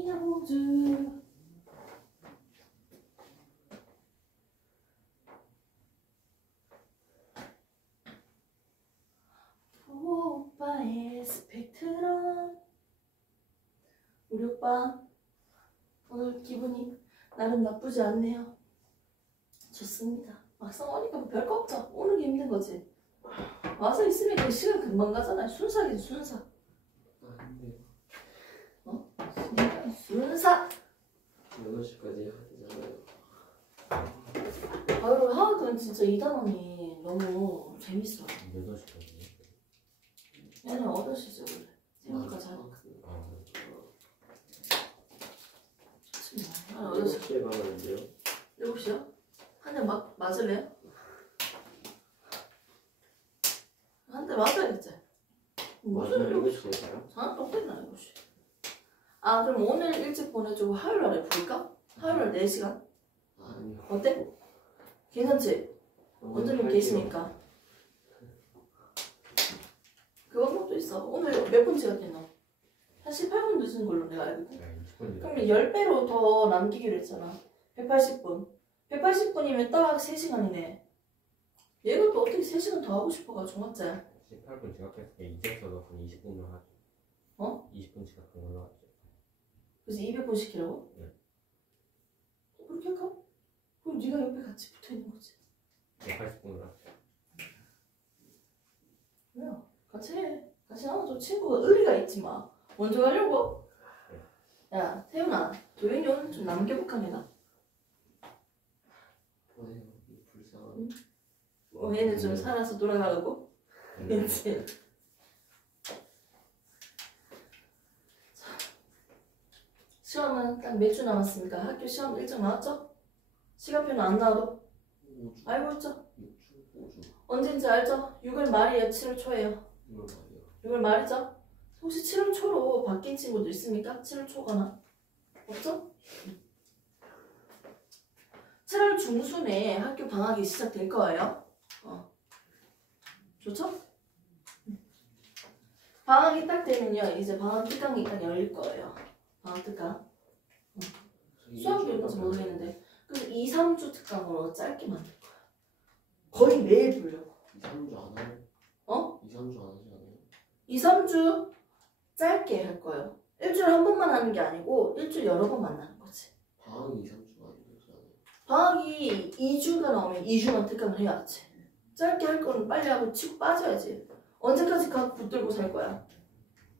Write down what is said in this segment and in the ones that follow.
인어보드 오빠의 스펙트럼. 우리 오빠 오늘 기분이 나름 나쁘지 않네요. 좋습니다. 막상 오니까 뭐 별거 없죠. 오는 게 힘든 거지. 와서 있으면 그 시간 금방 가잖아요. 순삭이지 순삭. 어? 순삭. 8시까지 해야 되잖아요. 아유 하하는 진짜 이 단원이 너무 재밌어. 8시까지. 얘는 8시지 원래. 생각까지 하니까. 아, 7시에 가는데요? 7시요? 한 대 맞을래요? 한 대 맞아야겠지. 무슨 7시에 가요? 저는 똑같나 7시. 아 그럼 오늘 일찍 보내주고 화요일날에 부를까? 화요일날 4시간? 아니요. 어때? 괜찮지? 원장님 계시니까. 그 방법도 있어. 오늘 몇 분 찍었겠노? 한 18분 늦은 걸로 내가 알고 있거든. 그럼 10배로 더 남기기로 했잖아. 180분. 180분이면 딱 3시간이네. 얘가 또 어떻게 3시간 더 하고 싶어가지고 맞지? 18분 지각했을 때 이제서도 한 20분을 하죠. 어? 20분 지각한 걸로 하죠. 그래서 200분 시키라고? 네. 그렇게 할까? 그럼 네가 옆에 같이 붙어있는 거지. 180분을 하죠. 왜요? 같이 해. 같이 하면 또 친구가 의리가 있지 마. 먼저 가려고? 야 태훈아 도현이 오늘 좀 남겨볼까 내가? 보내요. 불쌍한. 얘는 좀 살아서 돌아가라고? 그치? 시험은 딱 몇 주 남았습니까? 학교 시험 일정 나왔죠? 시간표는 안 나와도? 5주. 알고 있죠? 5주. 언제인지 알죠? 6월 말이에요? 7월 초예요? 6월 말이요. 6월 말이죠? 혹시 7월 초로 바뀐 친구도 있습니까? 7월 초거나? 없죠? 7월 중순에 학교 방학이 시작될 거예요. 좋죠? 방학이 딱 되면요, 이제 방학 특강이 딱 열릴 거예요. 방학 특강. 수학도 있는지 모르겠는데, 그 2, 3주 특강으로 짧게 만들 거야. 거의 매일 보려고. 2, 3주 안 하요? 어? 2, 3주 안 하지 않아요? 2, 3주 짧게 할 거예요. 일주일에 한 번만 하는 게 아니고, 일주일에 여러 번 만나는 거지. 방학이 2, 3주가 안 되지 않아요? 방학이 2주가 나오면 2주만 특강을 해야지. 짧게 할 거는 빨리 하고 치고 빠져야지. 언제까지 각 붙들고 살 거야?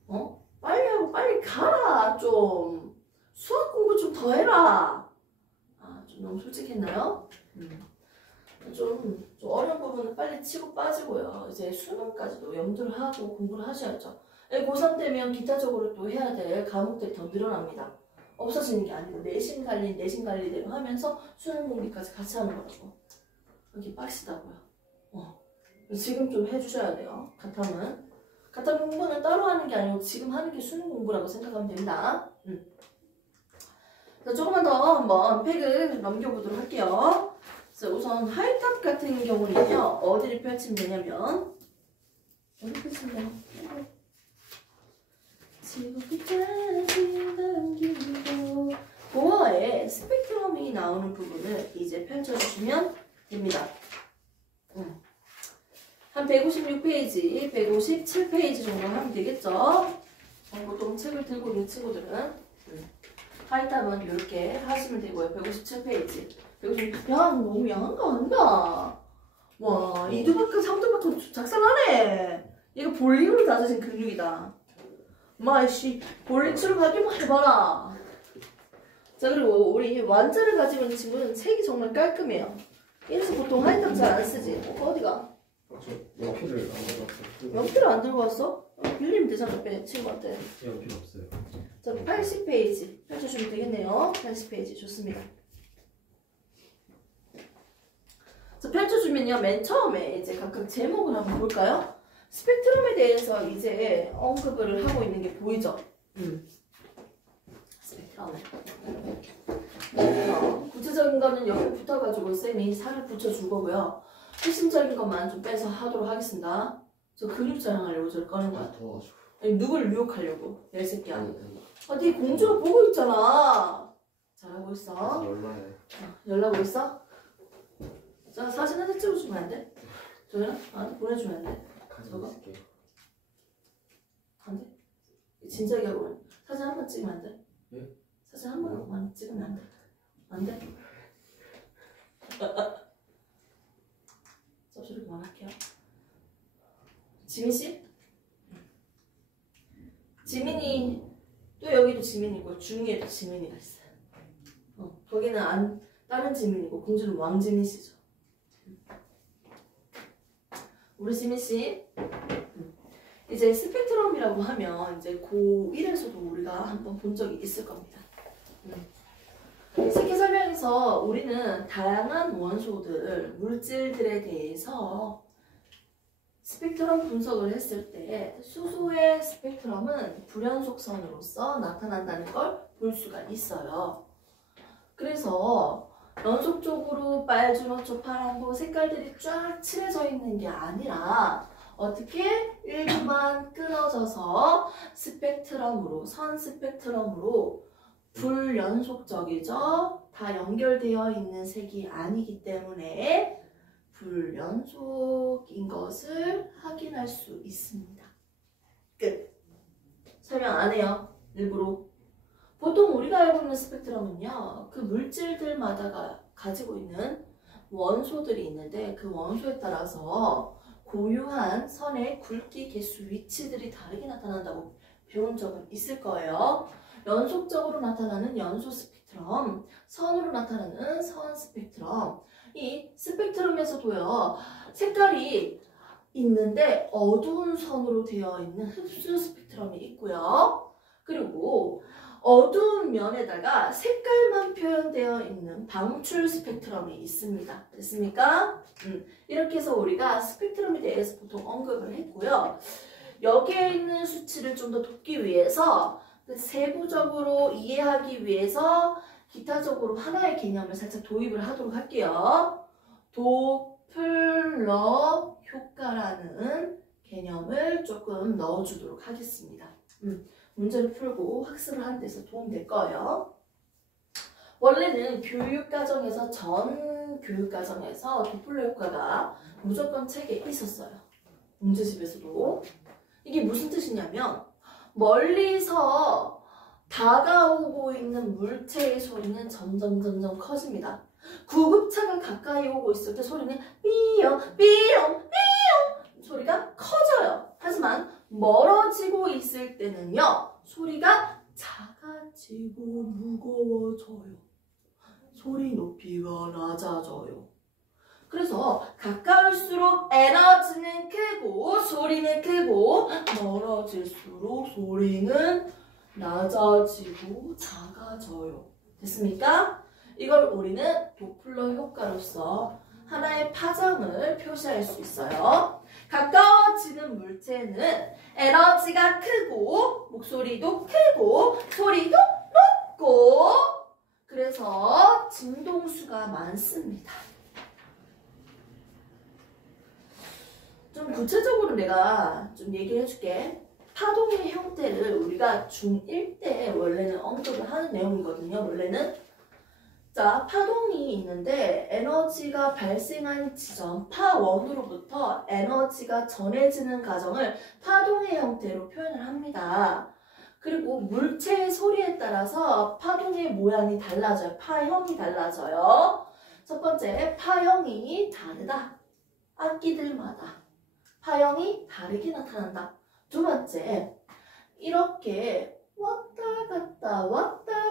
어? 빨리 하고 빨리 가라 좀. 수학 공부 좀 더 해라. 아, 좀 너무 솔직했나요? 좀 어려운 부분은 빨리 치고 빠지고요. 이제 수능까지도 염두를 하고 공부를 하셔야죠. 고3 되면 기타적으로 또 해야 될 과목들이 더 늘어납니다. 없어지는 게 아니고 내신 관리대로 하면서 수능 공부까지 같이 하는 거라고. 이렇게 빡시다고요. 지금 좀 해주셔야 돼요. 가탐은. 가탐 공부는 따로 하는 게 아니고 지금 하는 게 수능 공부라고 생각하면 됩니다. 자, 조금만 더 한번 팩을 넘겨보도록 할게요. 자, 우선 하이탑 같은 경우는요. 어디를 펼치면 되냐면 어디 펼치면 돼요? 지금까지 남기고 도어에 스펙트럼이 나오는 부분을 이제 펼쳐주시면 됩니다. 한 156페이지, 157페이지 정도 하면 되겠죠? 보통 책을 들고 있는 친구들은 하이탑은 이렇게 하시면 되고요. 157페이지. 156, 야, 너무 양한가 한다. 와, 2두바크, 3두바크 작살나네. 얘가 볼링으로 다져진 근육이다. 마이씨, 볼링 치러 가기만 해봐라. 자, 그리고 우리 완자를 가지고 있는 친구는 색이 정말 깔끔해요. 이래서 보통 하이탑 잘 안 쓰지. 어디가? 저 연필을 안 가져왔어요. 연필을 안 들고 왔어? 빌리면 되잖아, 친구한테. 연필 없어요. 자, 80페이지 펼쳐주면 되겠네요. 80페이지 좋습니다. 자, 펼쳐주면요, 맨 처음에 이제 각각 제목을 한번 볼까요? 스펙트럼에 대해서 이제 언급을 하고 있는 게 보이죠? 스펙트럼. 구체적인 거는 여기 붙어가지고 쌤이 살을 붙여줄 거고요. 핵심적인 것만 좀 빼서 하도록 하겠습니다. 저 근육 자랑하려고 저를 꺼낸 거야. 더워가지고. 아니, 누구를 유혹하려고? 야, 이 새끼야. 어디 공주를 보고 있잖아. 잘하고 있어. 얼마에? 연락 오 있어? 자, 사진 한장 찍어주면 안 돼? 조연아? 나한테 보내주면 안 돼? 가지고 있을게. 안 돼? 진작에 하고 사진 한 번 찍으면 안 돼? 예? 사진 한 번만 찍으면 안 돼? 안 돼? 접시를 그만할게요. 지민씨? 지민이 또 여기도 지민이고 중위에도 지민이가 있어요. 거기는 다른 지민이고 공주는 왕지민씨죠. 우리 지민씨 이제 스펙트럼이라고 하면 이제 고1에서도 우리가 한번 본 적이 있을 겁니다. 새끼 설명에서 우리는 다양한 원소들, 물질들에 대해서 스펙트럼 분석을 했을 때 수소의 스펙트럼은 불연속선으로서 나타난다는 걸 볼 수가 있어요. 그래서 연속적으로 빨주노초 파란보 색깔들이 쫙 칠해져 있는 게 아니라 어떻게 일부만 끊어져서 스펙트럼으로, 선 스펙트럼으로 불연속적이죠. 다 연결되어 있는 색이 아니기 때문에 불연속인 것을 확인할 수 있습니다. 끝. 설명 안 해요. 일부러. 보통 우리가 알고 있는 스펙트럼은요. 그 물질들마다 가지고 있는 원소들이 있는데 그 원소에 따라서 고유한 선의 굵기, 개수, 위치들이 다르게 나타난다고 배운 적은 있을 거예요. 연속적으로 나타나는 연소 스펙트럼, 선으로 나타나는 선 스펙트럼. 이 스펙트럼에서도요. 색깔이 있는데 어두운 선으로 되어 있는 흡수 스펙트럼이 있고요. 그리고 어두운 면에다가 색깔만 표현되어 있는 방출 스펙트럼이 있습니다. 됐습니까? 이렇게 해서 우리가 스펙트럼에 대해서 보통 언급을 했고요. 여기에 있는 수치를 좀 더 돕기 위해서 세부적으로 이해하기 위해서 기타적으로 하나의 개념을 살짝 도입을 하도록 할게요. 도플러 효과라는 개념을 조금 넣어주도록 하겠습니다. 문제를 풀고 학습을 하는 데서 도움될 거예요. 원래는 교육과정에서 전 교육과정에서 도플러 효과가 무조건 책에 있었어요. 문제집에서도. 이게 무슨 뜻이냐면 멀리서 다가오고 있는 물체의 소리는 점점 커집니다. 구급차가 가까이 오고 있을 때 소리는 삐용 삐용 삐용 소리가 커져요. 하지만 멀어지고 있을 때는요. 소리가 작아지고 무거워져요. 소리 높이가 낮아져요. 그래서 가까울수록 에너지는 크고 소리는 크고 멀어질수록 소리는 낮아지고 작아져요. 됐습니까? 이걸 우리는 도플러 효과로서 하나의 파장을 표시할 수 있어요. 가까워지는 물체는 에너지가 크고 목소리도 크고 소리도 높고 그래서 진동수가 많습니다. 좀 구체적으로 내가 좀 얘기를 해줄게. 파동의 형태를 우리가 중1 때 원래는 언급을 하는 내용이거든요. 원래는 자, 파동이 있는데 에너지가 발생한 지점 파1으로부터 에너지가 전해지는 과정을 파동의 형태로 표현을 합니다. 그리고 물체의 소리에 따라서 파동의 모양이 달라져요. 파형이 달라져요. 첫 번째, 파형이 다르다. 악기들마다 파형이 다르게 나타난다. 두 번째, 이렇게 왔다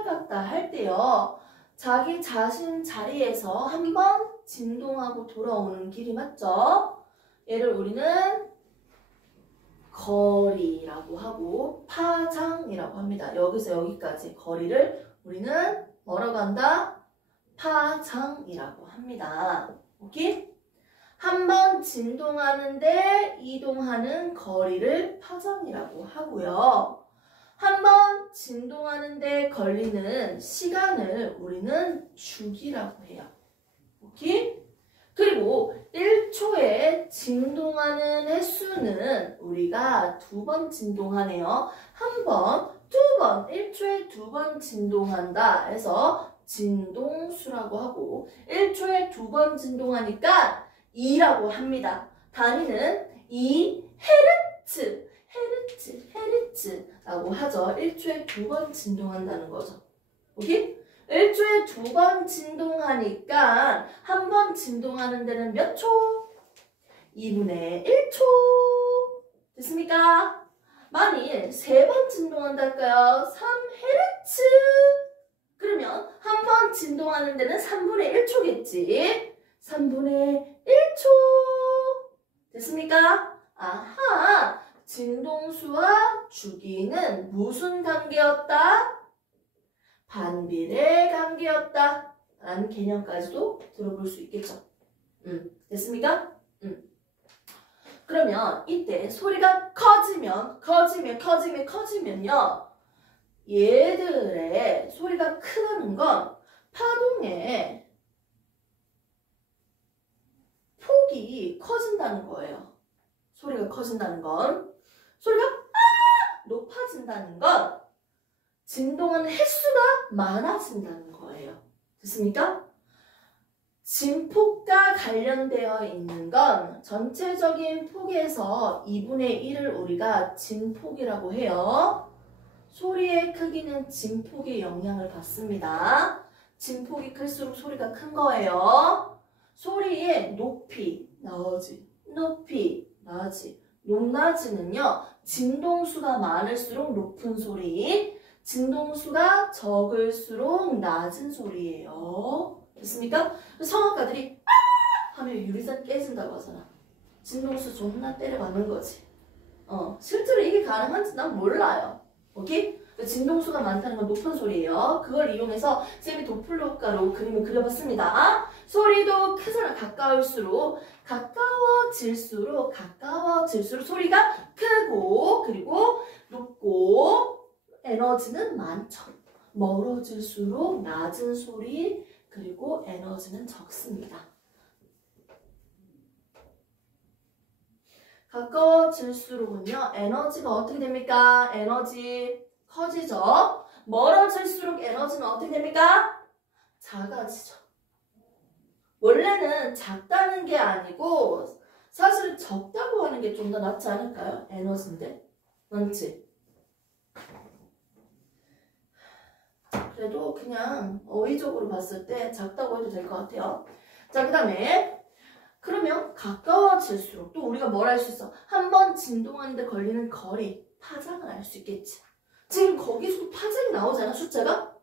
갔다 할 때요. 자기 자신 자리에서 한번 진동하고 돌아오는 길이 맞죠? 얘를 우리는 거리라고 하고 파장이라고 합니다. 여기서 여기까지 거리를 우리는 뭐라고 한다? 파장이라고 합니다. 오케이? 한번 진동하는데 이동하는 거리를 파장이라고 하고요. 한번 진동하는데 걸리는 시간을 우리는 주기라고 해요. 오케이? 그리고 1초에 진동하는 횟수는 2주는 우리가 2번 진동하네요. 한 번, 2번, 1초에 2번 진동한다 해서 진동수라고 하고 1초에 2번 진동하니까 2라고 합니다. 단위는 2헤르츠, 헤르츠라고 하죠. 1초에 2번 진동한다는 거죠. 오케이? 1초에 2번 진동하니까 한 번 진동하는 데는 몇 초? 2분의 1초. 됐습니까? 만일 3번 진동한다 할까요? 3헤르츠. 그러면 한 번 진동하는 데는 3분의 1초겠지. 3분의 1초. 됐습니까? 아하. 진동수와 주기는 무슨 관계였다? 반비례 관계였다. 라는 개념까지도 들어볼 수 있겠죠. 됐습니까? 그러면 이때 소리가 커지면요. 얘들의 소리가 크다는 건 파동의 폭이 커진다는 거예요. 소리가 커진다는 건. 소리가 높아진다는 건 진동하는 횟수가 많아진다는 거예요. 됐습니까? 진폭과 관련되어 있는 건 전체적인 폭에서 2분의 1을 우리가 진폭이라고 해요. 소리의 크기는 진폭의 영향을 받습니다. 진폭이 클수록 소리가 큰 거예요. 소리의 높이, 높낮이는요. 진동수가 많을수록 높은 소리, 진동수가 적을수록 낮은 소리예요. 됐습니까? 성악가들이 하면 유리잔 깨진다고 하잖아. 진동수 존나 때려맞는 거지. 실제로 이게 가능한지 난 몰라요. 오케이? 진동수가 많다는 건 높은 소리예요. 그걸 이용해서 쌤이 도플러 효과로 그림을 그려봤습니다. 소리도 크잖아. 가까워질수록 소리가 크고 그리고 높고 에너지는 많죠. 멀어질수록 낮은 소리 그리고 에너지는 적습니다. 가까워질수록은요. 에너지가 어떻게 됩니까? 에너지 커지죠. 멀어질수록 에너지는 어떻게 됩니까? 작아지죠. 원래는 작다는 게 아니고 사실 적다고 하는 게 좀 더 낫지 않을까요? 에너지인데. 맞지? 그래도 그냥 어휘적으로 봤을 때 작다고 해도 될 것 같아요. 자, 그 다음에 그러면 가까워질수록 또 우리가 뭘 알 수 있어? 한 번 진동하는데 걸리는 거리, 파장을 알 수 있겠지. 지금 거기서 파장이 나오잖아, 숫자가?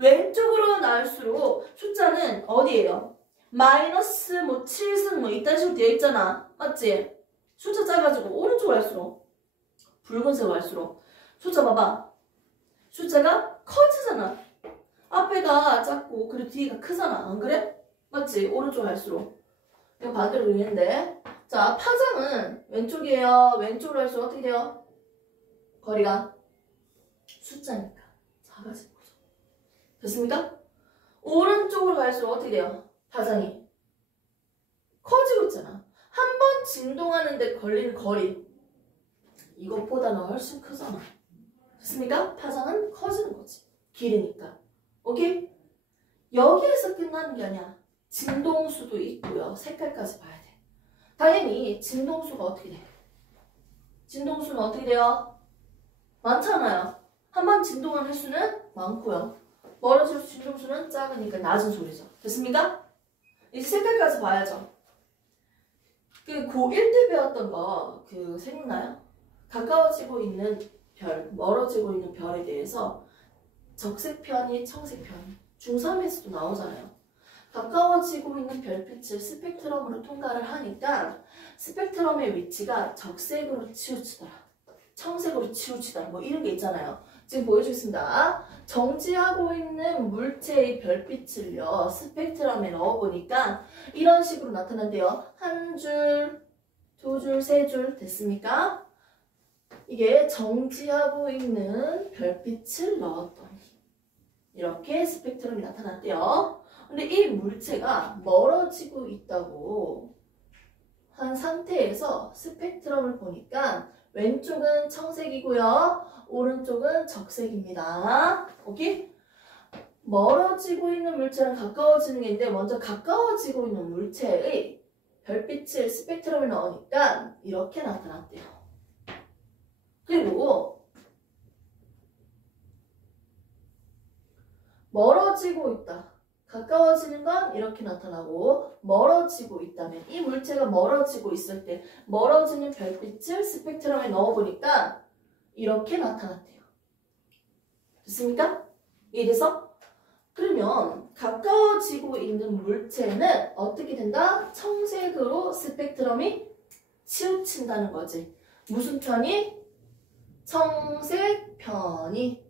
왼쪽으로 나올수록 숫자는 어디예요? 마이너스 7승 이딴 식으로 되어 있잖아. 맞지? 숫자 작아지고 오른쪽으로 갈수록 붉은색으로 갈수록 숫자 봐봐. 숫자가 커지잖아. 앞에가 작고 그리고 뒤가 크잖아. 안 그래? 맞지? 오른쪽으로 갈수록. 이거 반대로 그리는데. 자, 파장은 왼쪽이에요. 왼쪽으로 갈수록 어떻게 돼요? 거리가 숫자니까 작아지는 거죠. 됐습니까? 오른쪽으로 갈수록 어떻게 돼요? 파장이 커지고 있잖아. 한 번 진동하는데 걸리는 거리 이것보다는 훨씬 크잖아. 됐습니까? 파장은 커지는 거지. 길이니까. 오케이? 여기에서 끝나는 게 아니야. 진동수도 있고요. 색깔까지 봐야 돼. 당연히 진동수가 어떻게 돼? 진동수는 어떻게 돼요? 많잖아요. 한 번 진동하는 횟수는 많고요. 멀어질수록 진동수는 작으니까 낮은 소리죠. 됐습니까? 이제 색깔까지 봐야죠. 그 고1 때 배웠던 거 생각나요? 가까워지고 있는 별, 멀어지고 있는 별에 대해서 적색편이 청색편, 중3에서도 나오잖아요. 가까워지고 있는 별빛을 스펙트럼으로 통과를 하니까 스펙트럼의 위치가 적색으로 치우치더라, 청색으로 치우치더라, 뭐 이런 게 있잖아요. 지금 보여주겠습니다. 정지하고 있는 물체의 별빛을요, 스펙트럼에 넣어보니까 이런 식으로 나타난대요. 한 줄, 두 줄, 세 줄 됐습니까? 이게 정지하고 있는 별빛을 넣었더니 이렇게 스펙트럼이 나타났대요. 근데 이 물체가 멀어지고 있다고 한 상태에서 여기에서 스펙트럼을 보니까 왼쪽은 청색이고요. 오른쪽은 적색입니다. 오케이? 멀어지고 있는 물체랑 가까워지는 게 있는데 먼저 가까워지고 있는 물체의 별빛을 스펙트럼에 넣으니까 이렇게 나타났대요. 그리고 멀어지고 있다. 가까워지는 건 이렇게 나타나고 멀어지고 있다면 이 물체가 멀어지고 있을 때 멀어지는 별빛을 스펙트럼에 넣어보니까 이렇게 나타났대요. 됐습니까? 이래서 그러면 가까워지고 있는 물체는 어떻게 된다? 청색으로 스펙트럼이 치우친다는 거지. 무슨 편이? 청색 편이.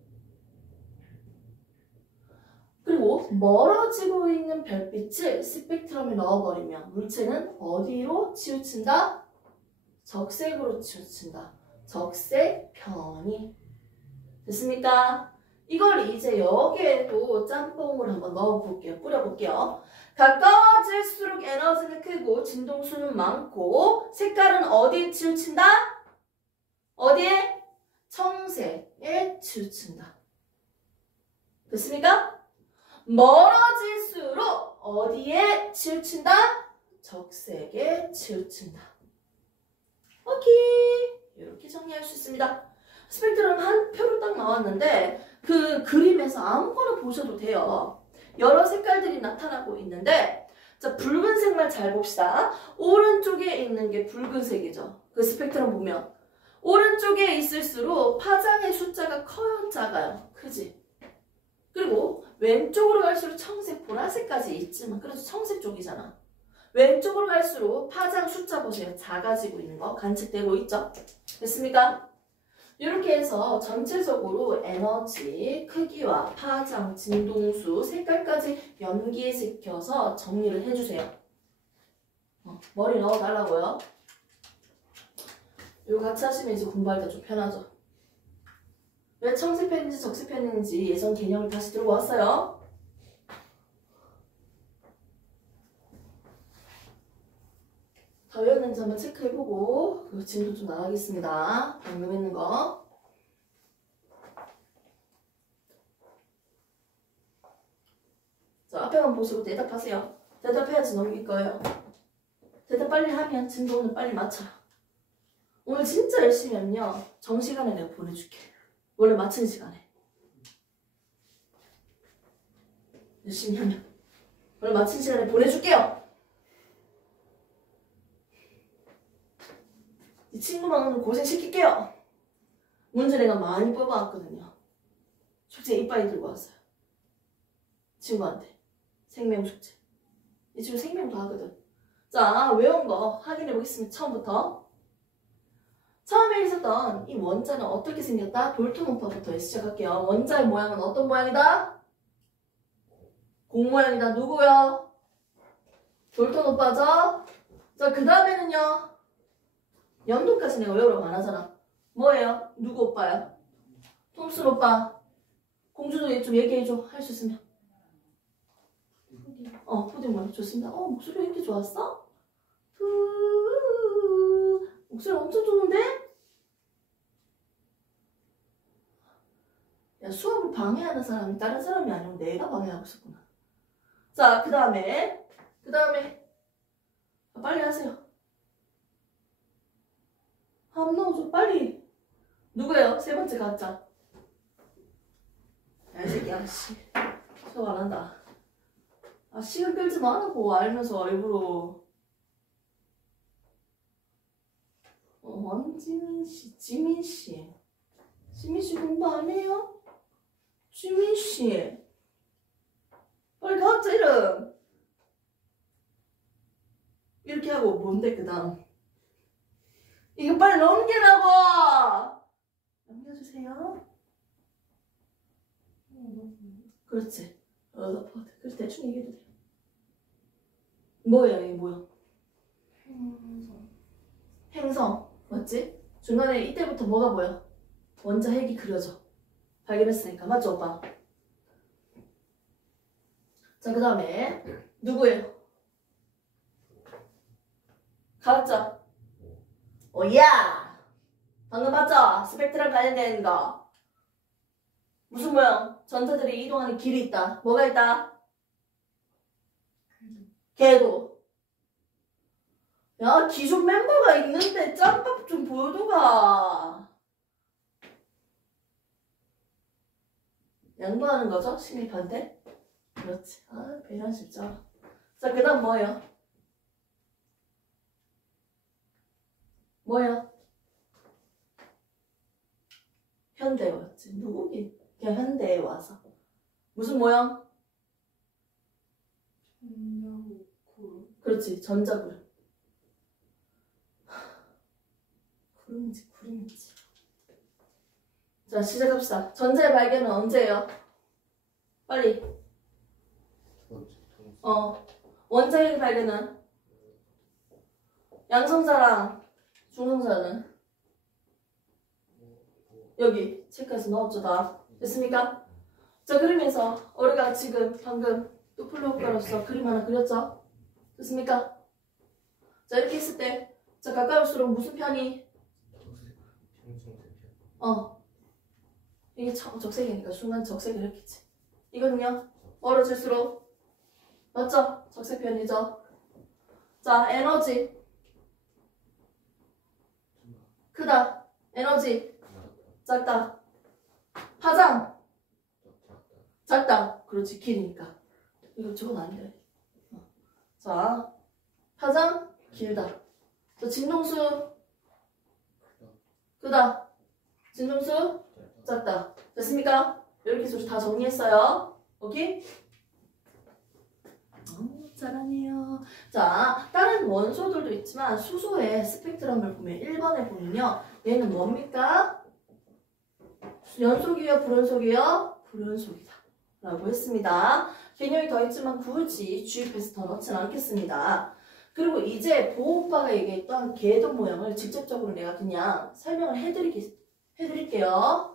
그리고 멀어지고 있는 별빛을 스펙트럼에 넣어버리면 물체는 어디로 치우친다? 적색으로 치우친다. 적색 편이. 됐습니까? 이걸 이제 여기에도 짬뽕을 한번 넣어볼게요. 뿌려볼게요. 가까워질수록 에너지는 크고 진동수는 많고 색깔은 어디에 치우친다? 어디에? 청색에 치우친다. 됐습니까? 멀어질수록 어디에 치우친다? 적색에 치우친다. 오케이. 이렇게 정리할 수 있습니다. 스펙트럼 한 표로 딱 나왔는데 그 그림에서 아무거나 보셔도 돼요. 여러 색깔들이 나타나고 있는데 자, 붉은색만 잘 봅시다. 오른쪽에 있는 게 붉은색이죠. 그 스펙트럼 보면 오른쪽에 있을수록 파장의 숫자가 커요? 작아요? 크지? 그리고 왼쪽으로 갈수록 청색, 보라색까지 있지만 그래도 청색 쪽이잖아. 왼쪽으로 갈수록 파장 숫자 보세요. 작아지고 있는 거 관측되고 있죠? 됐습니까? 이렇게 해서 전체적으로 에너지, 크기와 파장, 진동수, 색깔까지 연계시켜서 정리를 해주세요. 머리 넣어달라고요. 이거 같이 하시면 이제 공부할 때 좀 편하죠. 왜 청색펜인지 적색펜인지 예전 개념을 다시 들고 왔어요. 다 외웠는지 한번 체크해보고 그 진도 좀 나가겠습니다. 방금 했는 거. 자, 앞에만 보시고 대답하세요. 대답해야지 넘길 거예요. 대답 빨리 하면 진도는 빨리 맞춰요. 오늘 진짜 열심히 하면요. 정시간에 내가 보내줄게. 원래 맞춘 시간에. 열심히 하면 원래 맞춘 시간에 보내줄게요. 이 친구만 오늘 고생시킬게요. 문제 내가 많이 뽑아왔거든요. 숙제 이빨이 들고 왔어요. 친구한테. 생명 숙제. 이 친구 생명도 하거든. 자, 외운 거 확인해 보겠습니다. 처음부터. 처음에 있었던 이 원자는 어떻게 생겼다? 볼트논파부터 시작할게요. 원자의 모양은 어떤 모양이다? 공 모양이다. 누구요? 볼트논파죠? 자, 그 다음에는요. 연도까지 내가 외우라고 안 하잖아. 뭐예요? 누구 오빠야? 톰슨 오빠. 공주도 좀 얘기해줘. 할 수 있으면. 푸딩 모양 좋습니다. 목소리 왜 이렇게 좋았어? 목소리 엄청 좋은데? 야, 수업을 방해하는 사람이 다른 사람이 아니고 내가 방해하고 있었구나. 자, 그 다음에 빨리 하세요. 한번 넣어줘. 빨리. 누구예요? 세 번째 가짜. 야, 이 새끼야. 씨. 수업 안 한다. 시간 끌지 말라고 알면서 일부러. 왕지민씨, 지민씨. 지민씨 공부 안 해요? 지민씨. 빨리 가짜 이름. 이렇게 하고 뭔데 그 다음. 이거 빨리 넘기라고! 넘겨주세요. 그렇지. 러더포드. 그래서 대충 얘기해도 돼. 뭐예요, 이게 뭐야? 행성. 맞지? 중간에 이때부터 뭐가 보여? 원자 핵이 그려져. 발견했으니까. 맞죠, 오빠? 자, 그 다음에 누구예요? 가짜. 야! 방금 봤죠? 스펙트럼 관련된 거. 무슨 모양? 전자들이 이동하는 길이 있다. 뭐가 있다? 궤도. 야, 기존 멤버가 있는데 짬밥 좀 보여줘가. 양보하는 거죠? 신입한테? 그렇지. 아, 배려 진짜. 자, 그 다음 뭐예요? 뭐예요? 현대에 왔지. 누구긴? 그냥 현대에 와서. 무슨 모양? 그렇지. 전자구름. 구름인지 구름인지. 자, 시작합시다. 전자의 발견은 언제예요? 빨리. 원자의 발견은? 양성자랑 중성자는? 여기 체크해서 넣었죠, 다. 됐습니까? 자, 그러면서 우리가 지금 방금 도플러 효과로서 그림 하나 그렸죠? 됐습니까? 자, 이렇게 했을 때, 자, 가까울수록 무슨 편이? 이게 적색이니까 순간 적색을 했겠지. 이거는요, 멀어질수록, 맞죠? 적색 편이죠? 자, 에너지. 크다. 에너지. 작다. 파장. 작다. 그렇지, 길이니까. 이거 저건 안 돼. 자, 파장, 길다. 자, 진동수. 크다. 진동수. 작다. 됐습니까? 이렇게 수를 다 정리했어요. 오케이? 잘하네요. 자, 다른 원소들도 있지만 수소의 스펙트럼을 보면 1번에 보면요. 얘는 뭡니까? 연속이요? 불연속이요? 불연속이다. 라고 했습니다. 개념이 더 있지만 굳이 주입해서 더 넣지는 않겠습니다. 그리고 이제 보호오빠가 얘기했던 궤도 모양을 직접적으로 내가 그냥 설명을 해드릴게요.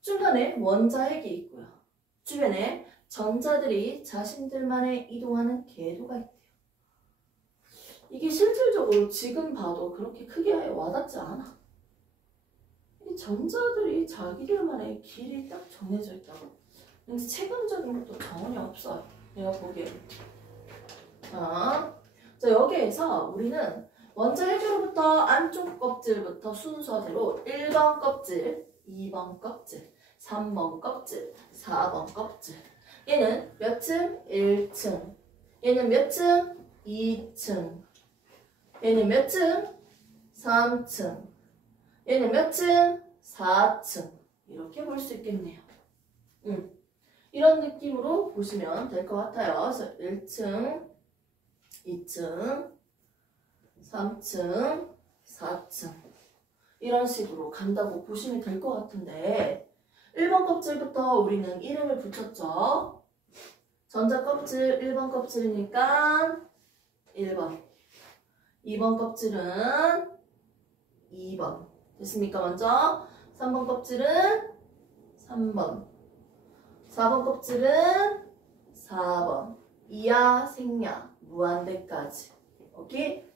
중간에 원자핵이 있고요. 주변에 전자들이 자신들만의 이동하는 궤도가 있대요. 이게 실질적으로 지금 봐도 그렇게 크게 와닿지 않아. 이 전자들이 자기들만의 길이 딱 정해져 있다고. 근데 체감적인 것도 전혀 없어요. 내가 보기에는. 자, 여기에서 우리는 원자핵으로부터 안쪽 껍질부터 순서대로 1번 껍질, 2번 껍질, 3번 껍질, 4번 껍질. 얘는 몇 층? 1층. 얘는 몇 층? 2층. 얘는 몇 층? 3층. 얘는 몇 층? 4층. 이렇게 볼 수 있겠네요. 이런 느낌으로 보시면 될 것 같아요. 그래서 1층, 2층, 3층, 4층. 이런 식으로 간다고 보시면 될 것 같은데 1번 껍질부터 우리는 이름을 붙였죠. 전자 껍질 1번 껍질이니까 1번. 2번 껍질은 2번. 됐습니까? 먼저 3번 껍질은 3번. 4번 껍질은 4번. 이하, 생략, 무한대까지. 오케이?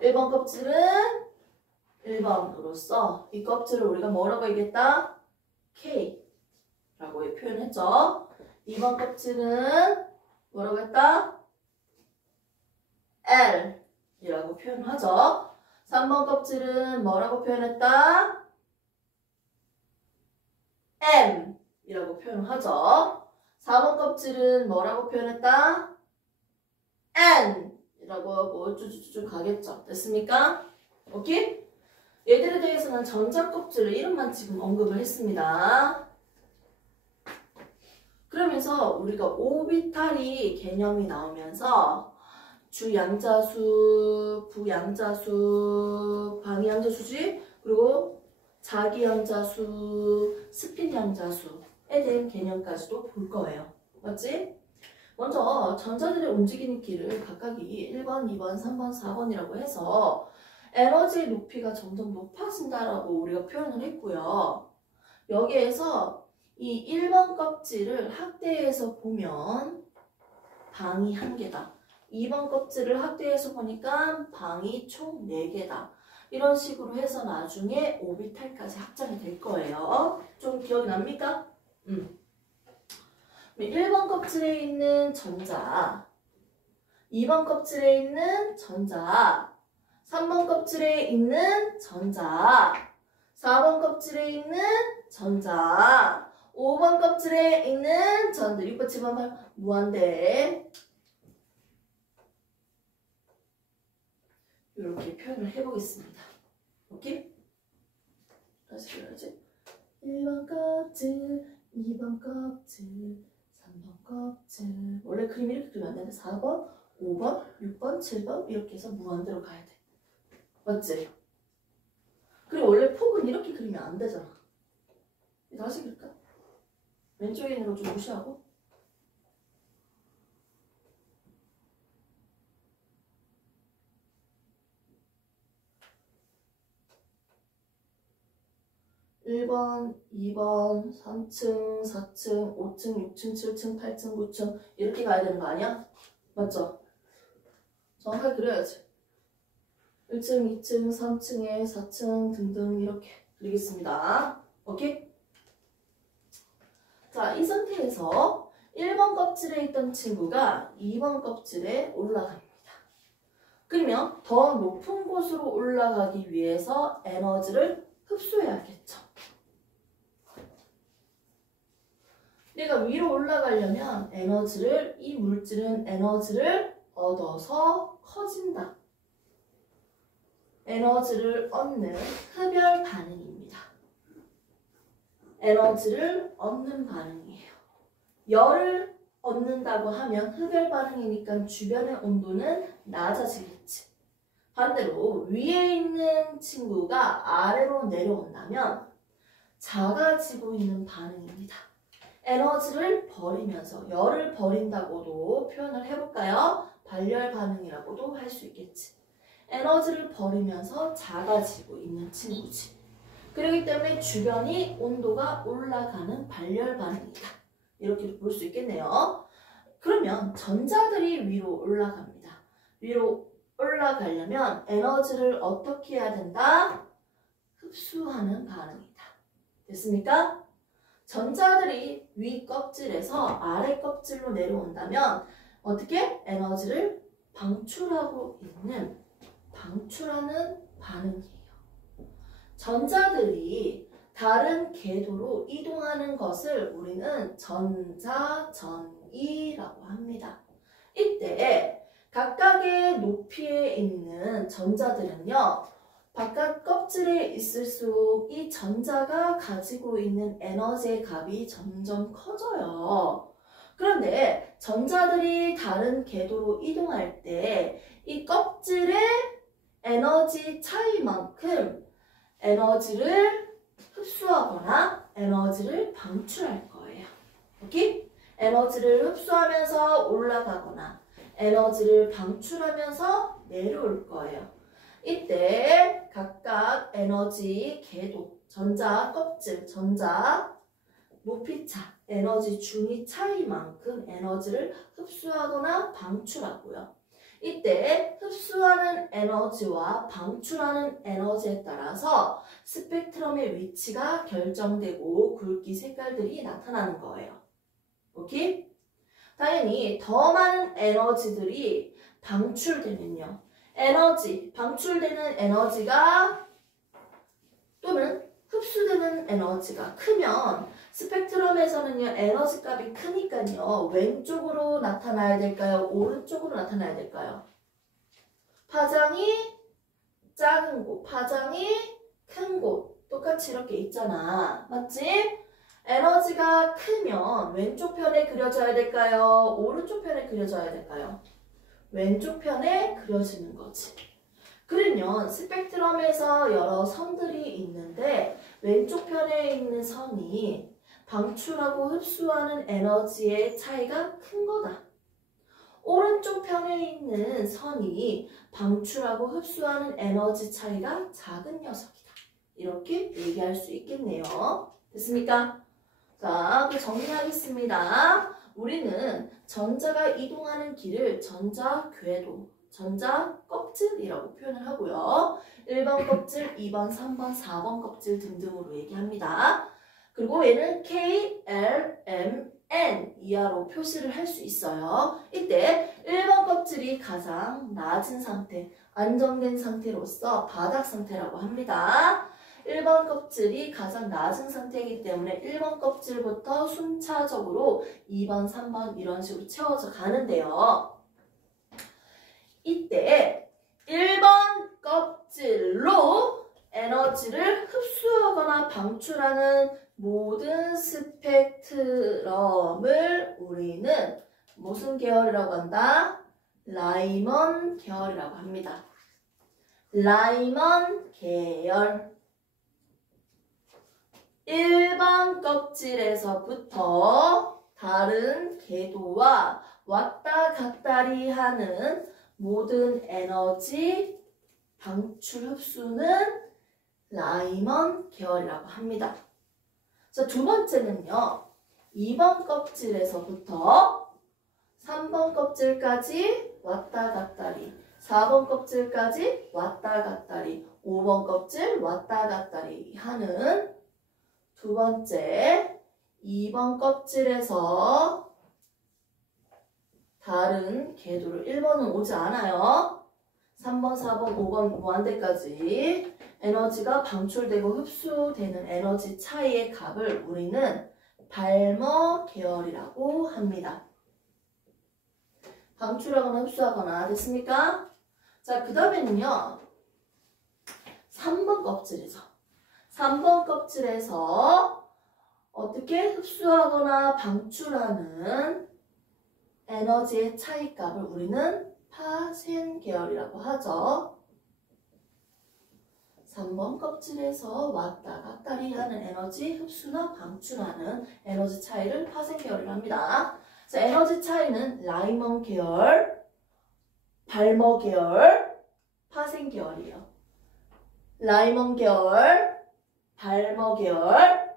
1번 껍질은 1번으로서 이 껍질을 우리가 뭐라고 얘기했다? K라고 표현했죠. 2번 껍질은 뭐라고 했다? L이라고 표현하죠. 3번 껍질은 뭐라고 표현했다? M이라고 표현하죠. 4번 껍질은 뭐라고 표현했다? N이라고 하고 쭉쭉쭉 가겠죠. 됐습니까? 오케이? 얘들에 대해서는 전자 껍질을 이름만 지금 언급을 했습니다. 그러면서 우리가 오비탈이 개념이 나오면서 주양자수, 부양자수, 방위양자수지, 그리고 자기양자수, 스핀양자수에 대한 개념까지도 볼 거예요. 맞지? 먼저 전자들의 움직이는 길을 각각이 1번, 2번, 3번, 4번이라고 해서 에너지의 높이가 점점 높아진다라고 우리가 표현을 했고요. 여기에서 이 1번 껍질을 학대해서 보면 방이 1개다. 2번 껍질을 학대해서 보니까 방이 총 4개다. 이런 식으로 해서 나중에 오비탈까지 확장이 될 거예요. 좀 기억이 납니까? 1번 껍질에 있는 전자, 2번 껍질에 있는 전자, 3번 껍질에 있는 전자, 4번 껍질에 있는 전자, 5번 껍질에 있는 전자, 6번, 7번 무한대. 이렇게 표현을 해보겠습니다. 오케이? 다시 해야지. 1번 껍질, 2번 껍질, 3번 껍질. 원래 그림 이렇게 그리면 안 되는데 4번, 5번, 6번, 7번 이렇게 해서 무한대로 가야 돼. 맞지? 그리고 원래 폭은 이렇게 그리면 안 되잖아. 다시 그릴까? 왼쪽에 있는 거 좀 무시하고. (1번) (2번) (3층) (4층) (5층) (6층) (7층) (8층) (9층) 이렇게 가야 되는 거 아니야? 맞죠? 정확하게 그려야지. 1층, 2층, 3층에 4층 등등 이렇게 그리겠습니다. 오케이? 자, 이 상태에서 1번 껍질에 있던 친구가 2번 껍질에 올라갑니다. 그러면 더 높은 곳으로 올라가기 위해서 에너지를 흡수해야겠죠. 내가 위로 올라가려면 이 물질은 에너지를 얻어서 커진다. 에너지를 얻는 흡열 반응입니다. 에너지를 얻는 반응이에요. 열을 얻는다고 하면 흡열 반응이니까 주변의 온도는 낮아지겠지. 반대로 위에 있는 친구가 아래로 내려온다면 작아지고 있는 반응입니다. 에너지를 버리면서 열을 버린다고도 표현을 해볼까요? 발열 반응이라고도 할 수 있겠지. 에너지를 버리면서 작아지고 있는 친구지. 그렇기 때문에 주변이 온도가 올라가는 발열 반응이다. 이렇게 볼 수 있겠네요. 그러면 전자들이 위로 올라갑니다. 위로 올라가려면 에너지를 어떻게 해야 된다? 흡수하는 반응이다. 됐습니까? 전자들이 위 껍질에서 아래 껍질로 내려온다면 어떻게? 에너지를 방출하는 반응이에요. 전자들이 다른 궤도로 이동하는 것을 우리는 전자전이라고 합니다. 이때 각각의 높이에 있는 전자들은요, 바깥 껍질에 있을수록 이 전자가 가지고 있는 에너지의 값이 점점 커져요. 그런데 전자들이 다른 궤도로 이동할 때 이 껍질의 에너지 차이만큼 에너지를 흡수하거나 에너지를 방출할 거예요. 오케이? 에너지를 흡수하면서 올라가거나 에너지를 방출하면서 내려올 거예요. 이때 각각 에너지 궤도, 전자 껍질, 전자 높이차, 에너지 중위 차이만큼 에너지를 흡수하거나 방출하고요. 이때 흡수하는 에너지와 방출하는 에너지에 따라서 스펙트럼의 위치가 결정되고 굵기 색깔들이 나타나는 거예요. 오케이? 당연히 더 많은 에너지들이 방출되면요. 방출되는 에너지가 또는 흡수되는 에너지가 크면 스펙트럼에서는요, 에너지 값이 크니까요, 왼쪽으로 나타나야 될까요? 오른쪽으로 나타나야 될까요? 파장이 작은 곳, 파장이 큰 곳, 똑같이 이렇게 있잖아. 맞지? 에너지가 크면 왼쪽 편에 그려져야 될까요? 오른쪽 편에 그려져야 될까요? 왼쪽 편에 그려지는 거지. 그러면 스펙트럼에서 여러 선들이 있는데 왼쪽 편에 있는 선이 방출하고 흡수하는 에너지의 차이가 큰 거다. 오른쪽 편에 있는 선이 방출하고 흡수하는 에너지 차이가 작은 녀석이다. 이렇게 얘기할 수 있겠네요. 됐습니까? 자, 그 정리하겠습니다. 우리는 전자가 이동하는 길을 전자궤도, 전자껍질이라고 표현을 하고요. 1번 껍질, 2번, 3번, 4번 껍질 등등으로 얘기합니다. 그리고 얘는 K, L, M, N 이하로 표시를 할 수 있어요. 이때 1번 껍질이 가장 낮은 상태, 안정된 상태로서 바닥 상태라고 합니다. 1번 껍질이 가장 낮은 상태이기 때문에 1번 껍질부터 순차적으로 2번, 3번 이런 식으로 채워져 가는데요. 이때 1번 껍질로 에너지를 흡수하거나 방출하는 모든 스펙트럼을 우리는 무슨 계열이라고 한다? 라이먼 계열이라고 합니다. 라이먼 계열. 1번 껍질에서부터 다른 궤도와 왔다 갔다리 하는 모든 에너지 방출 흡수는 라이먼 계열이라고 합니다. 자, 두 번째는요. 2번 껍질에서부터 3번 껍질까지 왔다 갔다리, 4번 껍질까지 왔다 갔다리, 5번 껍질 왔다 갔다리 하는 두 번째 2번 껍질에서 다른 궤도를 1번은 오지 않아요. 3번, 4번, 5번 무한대까지 에너지가 방출되고 흡수되는 에너지 차이의 값을 우리는 발머 계열이라고 합니다. 방출하거나 흡수하거나 됐습니까? 자, 그 다음에는요. 3번 껍질이죠. 3번 껍질에서 어떻게 흡수하거나 방출하는 에너지의 차이값을 우리는 파센 계열이라고 하죠. 3번 껍질에서 왔다 갔다리 하는 에너지 흡수나 방출하는 에너지 차이를 파센 계열이라고 합니다. 자, 에너지 차이는 라이먼 계열, 발머 계열, 파센 계열이에요. 라이먼 계열, 발머 계열,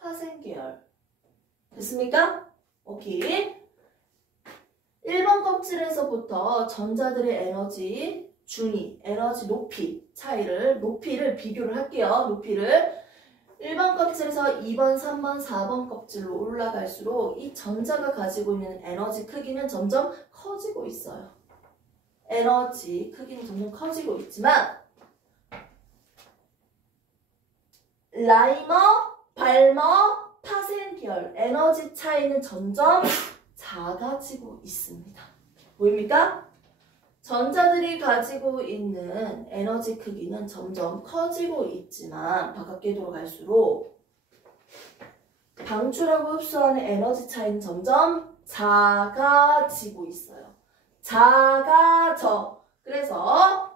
파센 계열. 됐습니까? 오케이. 1번 껍질에서부터 전자들의 에너지 준위, 에너지 높이 차이를, 높이를 비교를 할게요. 높이를 1번 껍질에서 2번, 3번, 4번 껍질로 올라갈수록 이 전자가 가지고 있는 에너지 크기는 점점 커지고 있어요. 에너지 크기는 점점 커지고 있지만 라이머, 발머, 파센 계열 에너지 차이는 점점 작아지고 있습니다. 보입니까? 전자들이 가지고 있는 에너지 크기는 점점 커지고 있지만 바깥 궤도로 갈수록 방출하고 흡수하는 에너지 차이는 점점 작아지고 있어요. 작아져. 그래서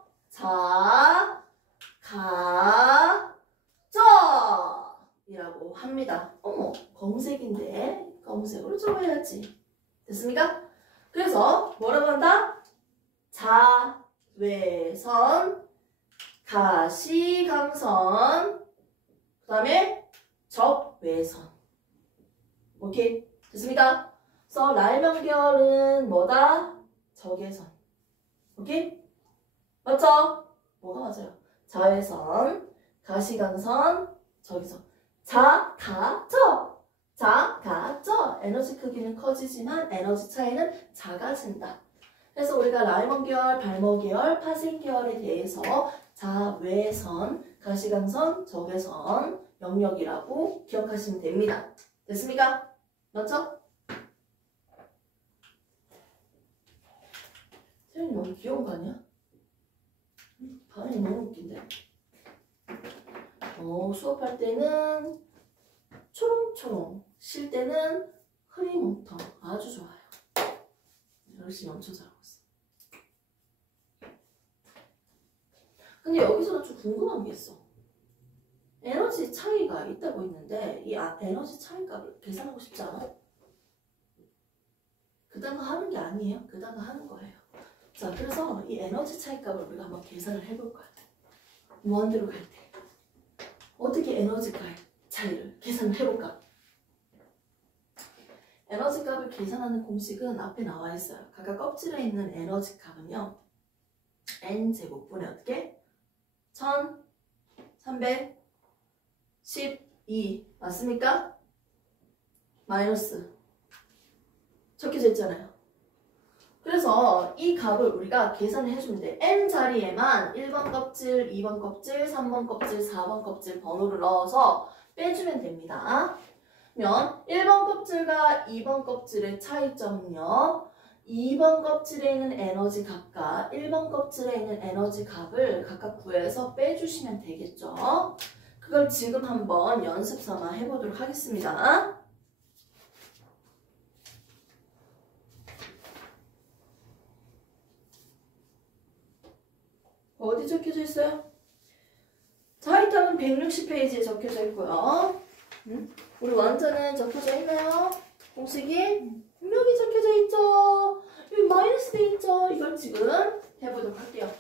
이라고 합니다. 어머, 검은색인데 검은색으로 적어야지. 됐습니까? 그래서 뭐라고 한다? 자외선, 가시광선, 그 다음에 적외선. 오케이? 됐습니까? 그래서 라이먼 계열은 뭐다? 적외선. 오케이? 맞죠? 뭐가 맞아요? 자외선, 가시광선, 적외선. 작아져. 에너지 크기는 커지지만 에너지 차이는 작아진다. 그래서 우리가 라이먼 계열, 발머 계열, 파센 계열에 대해서 자외선, 가시광선, 적외선 영역이라고 기억하시면 됩니다. 됐습니까? 맞죠? 세연이 너무 귀여운 거 아니야? 반응이 너무 웃긴데? 수업할 때는 초롱초롱, 쉴 때는 흐리멍텅. 아주 좋아요. 열심히 엄청 잘하고 있어. 근데 여기서 좀 궁금한 게 있어. 에너지 차이가 있다고 했는데 이 에너지 차이값을 계산하고 싶지 않아? 그딴 거 하는 게 아니에요. 그딴 거 하는 거예요. 자, 그래서 이 에너지 차이값을 우리가 한번 계산을 해볼 거야. 무한대로 갈 때. 어떻게 에너지 차이를 계산을 해볼까? 에너지 값을 계산하는 공식은 앞에 나와 있어요. 각각 껍질에 있는 에너지 값은요. n제곱분의 어떻게? 1312 맞습니까? 마이너스 적혀져 있잖아요. 그래서 이 값을 우리가 계산을 해주면 돼. n 자리에만 1번 껍질, 2번 껍질, 3번 껍질, 4번 껍질 번호를 넣어서 빼주면 됩니다. 그러면 1번 껍질과 2번 껍질의 차이점은요. 2번 껍질에 있는 에너지 값과 1번 껍질에 있는 에너지 값을 각각 구해서 빼주시면 되겠죠. 그걸 지금 한번 연습 삼아 해보도록 하겠습니다. 어디 적혀져 있어요? 자이탑은 160페이지에 적혀져 있고요. 우리 원자는 적혀져 있나요? 공식이 분명히 적혀져 있죠. 여기 마이너스 돼 있죠. 이걸 지금 해보도록 할게요.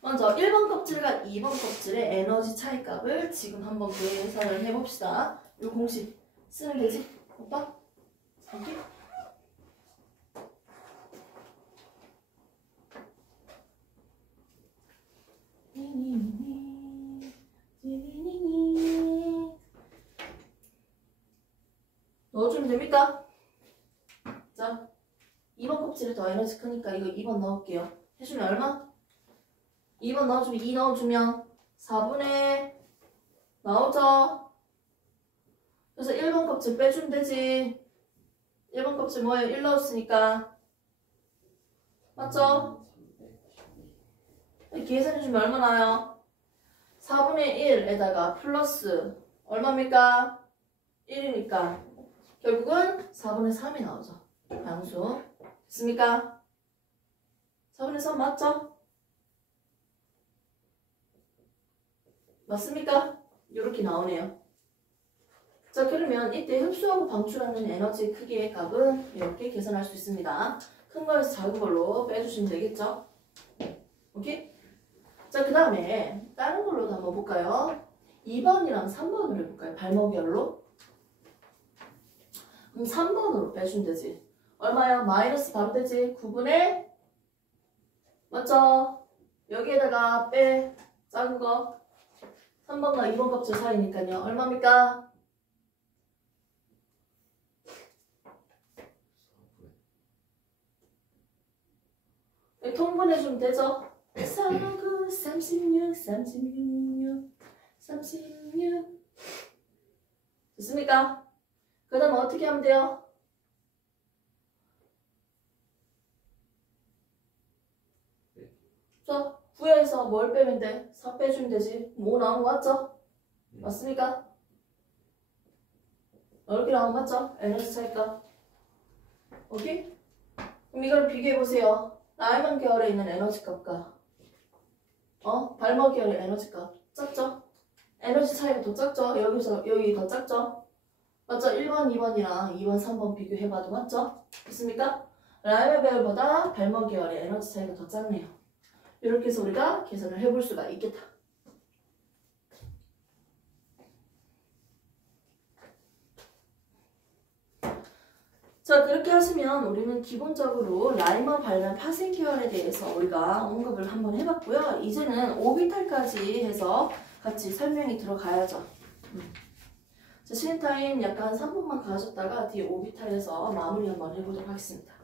먼저 1번 껍질과 2번 껍질의 에너지 차이값을 지금 한번 계산을 해봅시다. 이 공식 쓰면 되지? 오빠? 오케이? 넣어주면 됩니까? 자, 2번 껍질에 더 에너지 크니까 이거 2번 넣을게요. 해주면 얼마? 2번 넣어주면 2 넣어주면 4분의 나오죠? 그래서 1번 껍질 빼주면 되지. 1번 껍질 뭐예요? 1 넣었으니까. 맞죠? 계산해주면 얼마 나요? 4분의 1에다가 플러스 얼마입니까? 1이니까 결국은 4분의 3이 나오죠. 양수. 됐습니까? 4분의 3 맞죠? 맞습니까? 이렇게 나오네요. 자, 그러면 이때 흡수하고 방출하는 에너지 크기의 값은 이렇게 계산할 수 있습니다. 큰 거에서 작은 걸로 빼주시면 되겠죠? 오케이? 자, 그 다음에 다른 걸로도 한번 볼까요? 2번이랑 3번으로 해볼까요? 발목열로. 그럼 3번으로 빼주면 되지. 얼마요? 마이너스 바로 되지. 9분의 맞죠? 여기에다가 빼 작은 거 3번과 2번 껍질 사이니까요. 얼마입니까? 통분해주면 되죠? 4, 9, 36, 36, 36 됐습니까? 그 다음 어떻게 하면 돼요? 자, 9에서 뭘 빼면 돼? 4 빼주면 되지. 뭐 나온 거 맞죠? 맞습니까? 이렇게 나온 거 맞죠? 에너지 차이값. 오케이? 그럼 이걸 비교해보세요. 라이먼 계열에 있는 에너지 값과 발머 계열의 에너지 값 작죠? 에너지 차이가 더 작죠? 여기 더 작죠? 맞죠? 1번, 2번이랑 2번, 3번 비교해봐도 맞죠? 됐습니까? 라이먼 계열보다 발머 계열의 에너지 차이가 더 작네요. 이렇게 해서 우리가 계산을 해볼 수가 있겠다. 자, 그렇게 하시면 우리는 기본적으로 라이먼, 발만, 파생 계열에 대해서 우리가 언급을 한번 해봤고요. 이제는 오비탈까지 해서 같이 설명이 들어가야죠. 자, 시간 타임 약간 3분만 가졌다가 뒤에 오비탈에서 마무리 한번 해보도록 하겠습니다.